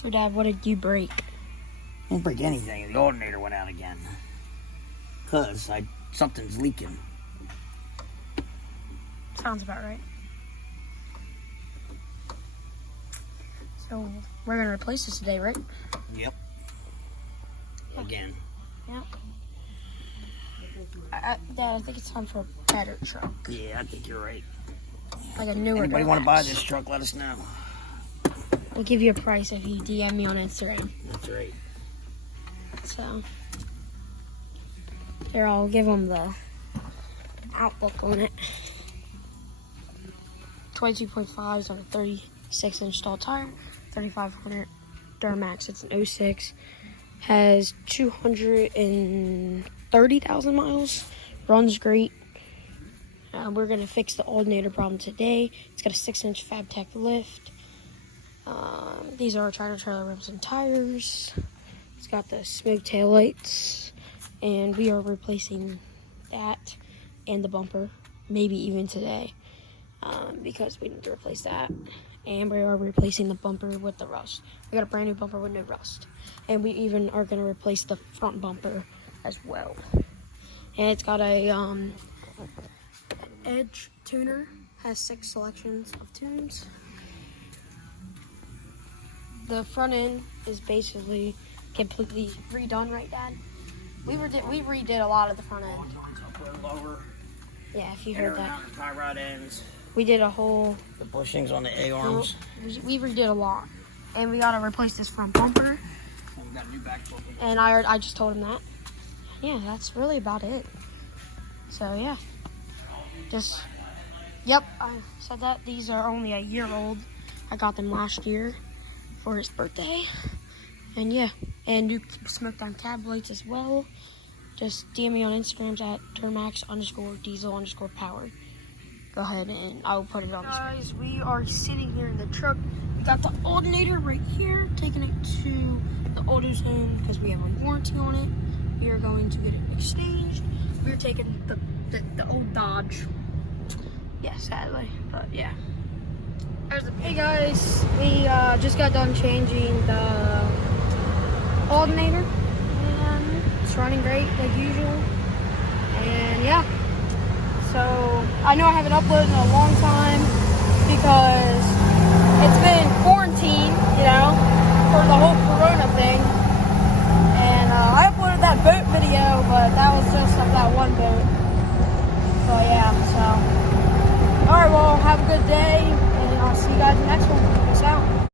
So, Dad, what did you break? I didn't break anything. The alternator went out again. Because something's leaking. Sounds about right. So, we're going to replace this today, right? Yep. Again. Yep. Dad, I think it's time for a better truck. Yeah, I think you're right. Like a newer Anybody Duramax. want to buy this truck, let us know. We'll give you a price if you DM me on Instagram. That's right. So, here, I'll give them the outlook on it. 22.5s on a 36-inch tall tire, 3,500 Duramax. It's an 06. Has 230,000 miles. Runs great. We're going to fix the alternator problem today. It's got a 6-inch FabTech lift. These are our tractor-trailer rims and tires. It's got the smooth taillights. And we are replacing that and the bumper, maybe even today, because we need to replace that. And we are replacing the bumper with the rust. We got a brand new bumper with no rust. And we even are going to replace the front bumper as well. And it's got a Edge tuner, has 6 selections of tunes. The front end is basically completely redone, right, Dad? We redid a lot of the front end. Lower. Yeah, if you heard that. Tie rod ends. We did a whole... The bushings on the A-arms. We redid a lot. And we got to replace this front bumper. And we got a new back bumper. And I just told him that. Yeah, that's really about it. So, yeah. Yep, I said that. These are only a year old. I got them last year for his birthday. And yeah, and new smoke down cab lights as well. Just DM me on Instagrams at Duramax_diesel_power. Go ahead and I'll put it on the screen. Guys, we are sitting here in the truck. We got the alternator right here, taking it to the auto zone because we have a warranty on it. We are going to get it exchanged. We're taking the old Dodge. Yeah, sadly, but yeah. Hey guys, we just got done changing the alternator, and it's running great like usual. And yeah, so I know I haven't uploaded in a long time because it's been quarantine.